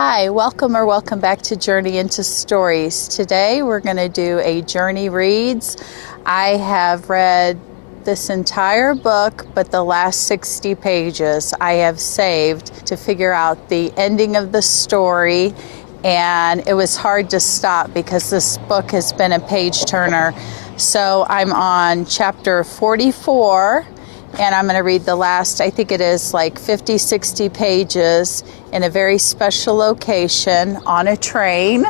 Hi, welcome back to Journey into Stories. Today we're going to do a Journey Reads. I have read this entire book, but the last 60 pages I have saved to figure out the ending of the story, and it was hard to stop because this book has been a page turner. So I'm on chapter 44. And I'm going to read the last, I think it is like 50, 60 pages in a very special location on a train.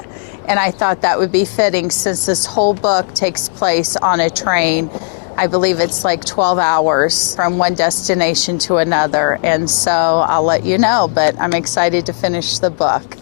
And I thought that would be fitting since this whole book takes place on a train. I believe it's like 12 hours from one destination to another. And so I'll let you know, but I'm excited to finish the book.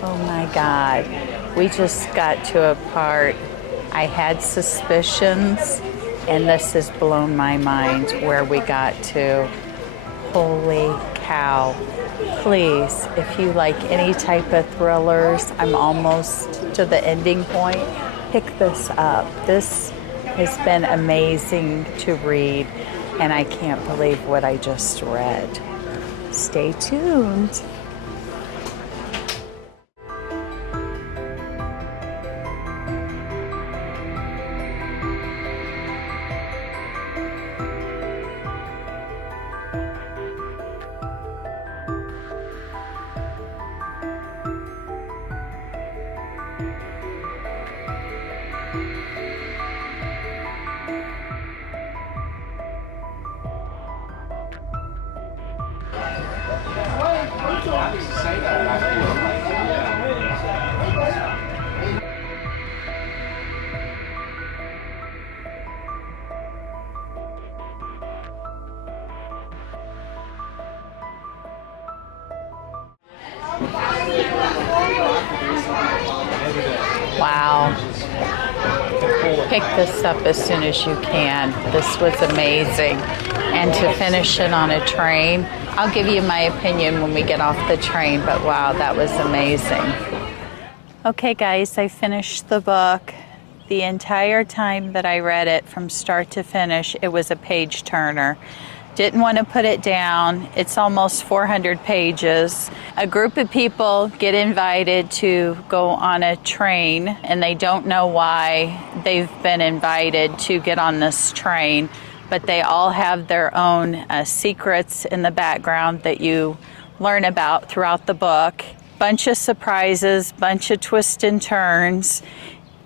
Oh my God, we just got to a part. I had suspicions, and this has blown my mind where we got to. Holy cow. Please, if you like any type of thrillers, I'm almost to the ending point, pick this up. This has been amazing to read, and I can't believe what I just read. Stay tuned. Wow. Pick this up as soon as you can. This was amazing. And to finish it on a train, I'll give you my opinion when we get off the train, but wow, that was amazing. Okay guys, I finished the book. The entire time that I read it from start to finish, it was a page turner. Didn't want to put it down. It's almost 400 pages. A group of people get invited to go on a train, and they don't know why they've been invited to get on this train, but they all have their own secrets in the background that you learn about throughout the book. Bunch of surprises, bunch of twists and turns.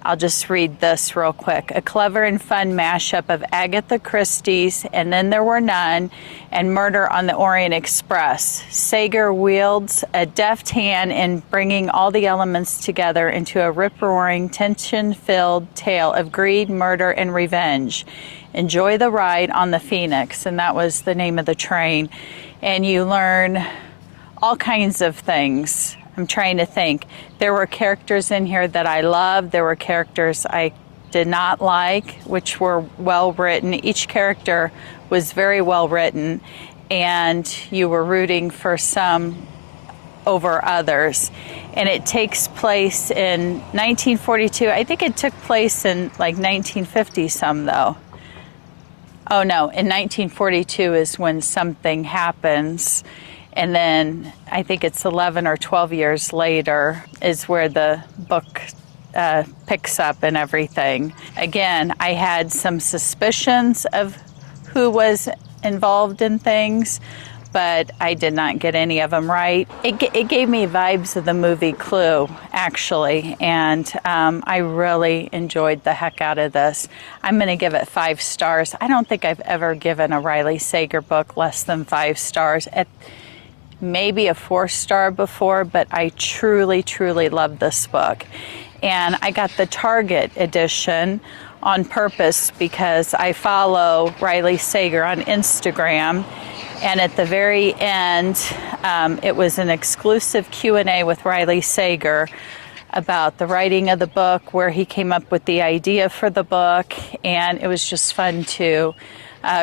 I'll just read this real quick. A clever and fun mashup of Agatha Christie's And Then There Were None and Murder on the Orient Express. Sager wields a deft hand in bringing all the elements together into a rip-roaring, tension-filled tale of greed, murder, and revenge. Enjoy the ride on the Phoenix, and that was the name of the train. And you learn all kinds of things. I'm trying to think. There were characters in here that I loved. There were characters I did not like, which were well written. Each character was very well written, and you were rooting for some over others. And it takes place in 1942. I think it took place in like 1950 some though. Oh no, in 1942 is when something happens. And then I think it's 11 or 12 years later is where the book picks up and everything. Again, I had some suspicions of who was involved in things, but I did not get any of them right. It gave me vibes of the movie Clue, actually, and I really enjoyed the heck out of this. I'm going to give it 5 stars. I don't think I've ever given a Riley Sager book less than 5 stars. Maybe a 4-star before, but I truly, truly love this book. And I got the Target edition on purpose because I follow Riley Sager on Instagram. And at the very end, it was an exclusive Q&A with Riley Sager about the writing of the book, where he came up with the idea for the book. And it was just fun to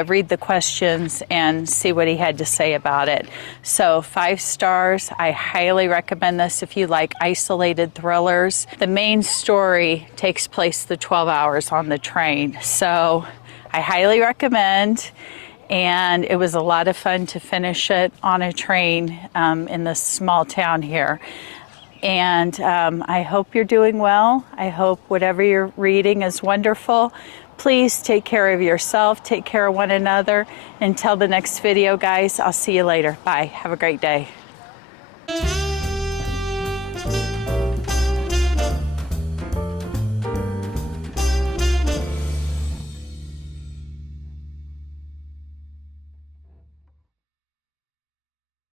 read the questions and see what he had to say about it. So 5 stars. I highly recommend this if you like isolated thrillers. The main story takes place the 12 hours on the train. So I highly recommend. And it was a lot of fun to finish it on a train in this small town here. And I hope you're doing well. I hope whatever you're reading is wonderful. Please take care of yourself, take care of one another. Until the next video, guys, I'll see you later. Bye. Have a great day.